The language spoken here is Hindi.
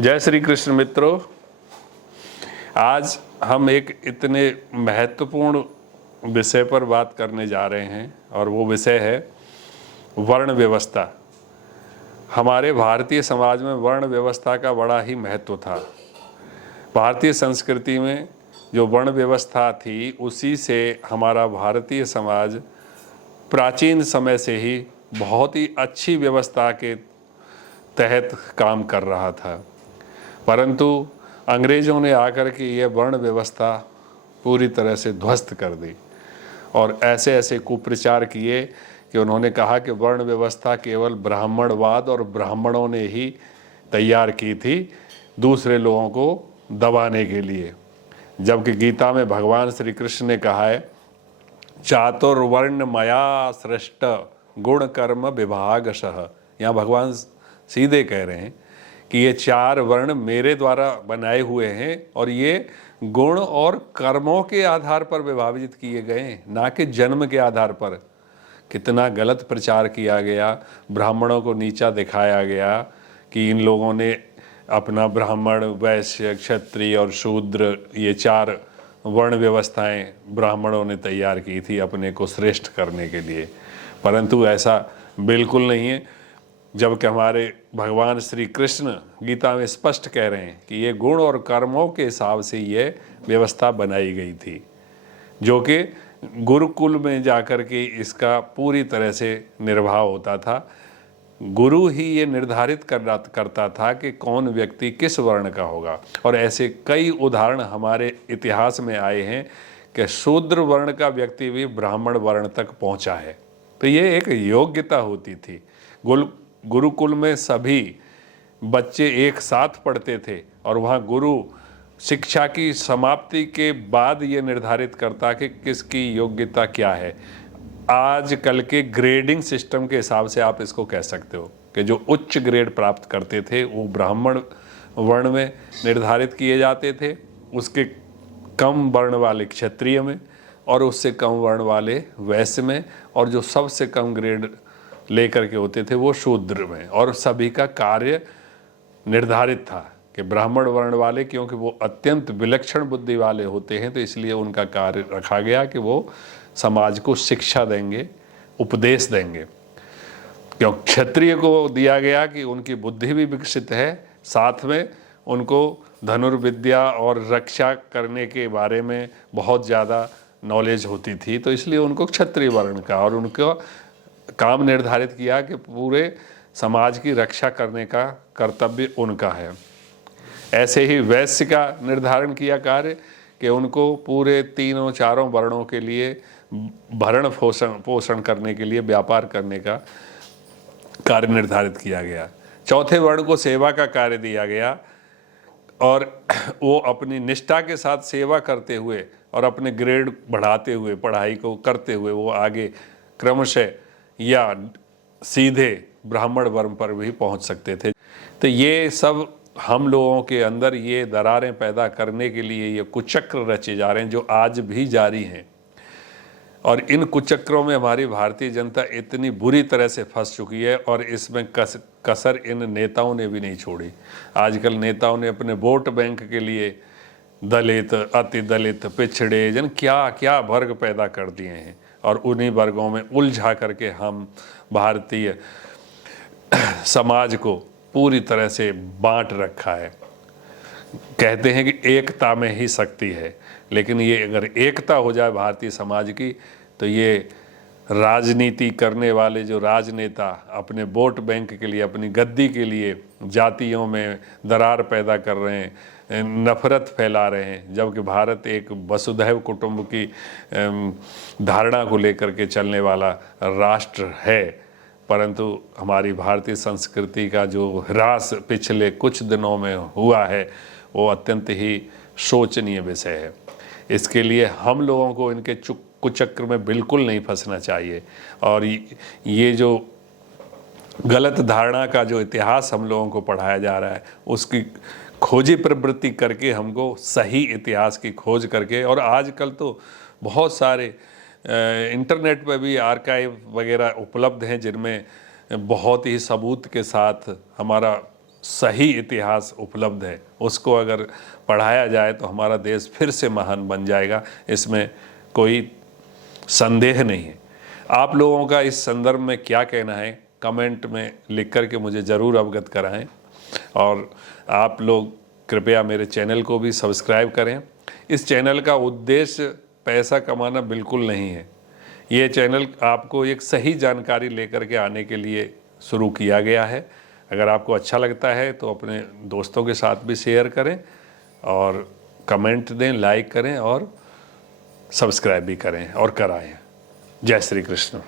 जय श्री कृष्ण मित्रों, आज हम एक इतने महत्वपूर्ण विषय पर बात करने जा रहे हैं और वो विषय है वर्ण व्यवस्था। हमारे भारतीय समाज में वर्ण व्यवस्था का बड़ा ही महत्व था। भारतीय संस्कृति में जो वर्ण व्यवस्था थी उसी से हमारा भारतीय समाज प्राचीन समय से ही बहुत ही अच्छी व्यवस्था के तहत काम कर रहा था, परंतु अंग्रेज़ों ने आकर के ये वर्ण व्यवस्था पूरी तरह से ध्वस्त कर दी और ऐसे ऐसे कुप्रचार किए कि उन्होंने कहा कि वर्ण व्यवस्था केवल ब्राह्मणवाद और ब्राह्मणों ने ही तैयार की थी दूसरे लोगों को दबाने के लिए। जबकि गीता में भगवान श्री कृष्ण ने कहा है, चातुर्वर्ण मया सृष्ट गुण कर्म विभागशः। यहाँ भगवान सीधे कह रहे हैं कि ये चार वर्ण मेरे द्वारा बनाए हुए हैं और ये गुण और कर्मों के आधार पर विभाजित किए गए हैं, ना कि जन्म के आधार पर। कितना गलत प्रचार किया गया, ब्राह्मणों को नीचा दिखाया गया कि इन लोगों ने अपना ब्राह्मण, वैश्य, क्षत्रिय और शूद्र ये चार वर्ण व्यवस्थाएं ब्राह्मणों ने तैयार की थी अपने को श्रेष्ठ करने के लिए, परंतु ऐसा बिल्कुल नहीं है। जबकि हमारे भगवान श्री कृष्ण गीता में स्पष्ट कह रहे हैं कि ये गुण और कर्मों के हिसाब से ये व्यवस्था बनाई गई थी, जो कि गुरुकुल में जाकर के इसका पूरी तरह से निर्वाह होता था। गुरु ही ये निर्धारित करता था कि कौन व्यक्ति किस वर्ण का होगा, और ऐसे कई उदाहरण हमारे इतिहास में आए हैं कि शूद्र वर्ण का व्यक्ति भी ब्राह्मण वर्ण तक पहुंचा है। तो ये एक योग्यता होती थी। गुरुकुल में सभी बच्चे एक साथ पढ़ते थे और वहाँ गुरु शिक्षा की समाप्ति के बाद ये निर्धारित करता कि किसकी योग्यता क्या है। आजकल के ग्रेडिंग सिस्टम के हिसाब से आप इसको कह सकते हो कि जो उच्च ग्रेड प्राप्त करते थे वो ब्राह्मण वर्ण में निर्धारित किए जाते थे, उसके कम वर्ण वाले क्षत्रिय में, और उससे कम वर्ण वाले वैश्य में, और जो सबसे कम ग्रेड लेकर के होते थे वो शूद्र में। और सभी का कार्य निर्धारित था कि ब्राह्मण वर्ण वाले, क्योंकि वो अत्यंत विलक्षण बुद्धि वाले होते हैं, तो इसलिए उनका कार्य रखा गया कि वो समाज को शिक्षा देंगे, उपदेश देंगे। क्यों क्षत्रिय को दिया गया कि उनकी बुद्धि भी विकसित है, साथ में उनको धनुर्विद्या और रक्षा करने के बारे में बहुत ज़्यादा नॉलेज होती थी, तो इसलिए उनको क्षत्रिय वर्ण का और उनका काम निर्धारित किया कि पूरे समाज की रक्षा करने का कर्तव्य उनका है। ऐसे ही वैश्य का निर्धारण किया कार्य कि उनको पूरे तीनों चारों वर्णों के लिए भरण पोषण करने के लिए व्यापार करने का कार्य निर्धारित किया गया। चौथे वर्ण को सेवा का कार्य दिया गया और वो अपनी निष्ठा के साथ सेवा करते हुए और अपने ग्रेड बढ़ाते हुए, पढ़ाई को करते हुए वो आगे क्रमशः या सीधे ब्राह्मण वर्ण पर भी पहुंच सकते थे। तो ये सब हम लोगों के अंदर ये दरारें पैदा करने के लिए ये कुचक्र रचे जा रहे हैं, जो आज भी जारी हैं। और इन कुचक्रों में हमारी भारतीय जनता इतनी बुरी तरह से फंस चुकी है और इसमें कसर इन नेताओं ने भी नहीं छोड़ी। आजकल नेताओं ने अपने वोट बैंक के लिए दलित, अति दलित, पिछड़े जन क्या क्या वर्ग पैदा कर दिए हैं और उन्हीं वर्गों में उलझा करके हम भारतीय समाज को पूरी तरह से बांट रखा है। कहते हैं कि एकता में ही शक्ति है, लेकिन ये अगर एकता हो जाए भारतीय समाज की, तो ये राजनीति करने वाले जो राजनेता अपने वोट बैंक के लिए, अपनी गद्दी के लिए जातियों में दरार पैदा कर रहे हैं, नफरत फैला रहे हैं, जबकि भारत एक वसुधैव कुटुंब की धारणा को लेकर के चलने वाला राष्ट्र है। परंतु हमारी भारतीय संस्कृति का जो ह्रास पिछले कुछ दिनों में हुआ है वो अत्यंत ही शोचनीय विषय है। इसके लिए हम लोगों को इनके कुचक्र में बिल्कुल नहीं फंसना चाहिए और ये जो गलत धारणा का जो इतिहास हम लोगों को पढ़ाया जा रहा है उसकी खोजी प्रवृत्ति करके हमको सही इतिहास की खोज करके, और आजकल तो बहुत सारे इंटरनेट पर भी आर्काइव वगैरह उपलब्ध हैं जिनमें बहुत ही सबूत के साथ हमारा सही इतिहास उपलब्ध है, उसको अगर पढ़ाया जाए तो हमारा देश फिर से महान बन जाएगा, इसमें कोई संदेह नहीं है। आप लोगों का इस संदर्भ में क्या कहना है, कमेंट में लिख कर के मुझे ज़रूर अवगत कराएं। और आप लोग कृपया मेरे चैनल को भी सब्सक्राइब करें। इस चैनल का उद्देश्य पैसा कमाना बिल्कुल नहीं है। ये चैनल आपको एक सही जानकारी लेकर के आने के लिए शुरू किया गया है। अगर आपको अच्छा लगता है तो अपने दोस्तों के साथ भी शेयर करें और कमेंट दें, लाइक करें और सब्सक्राइब भी करें और कराएं। जय श्री कृष्ण।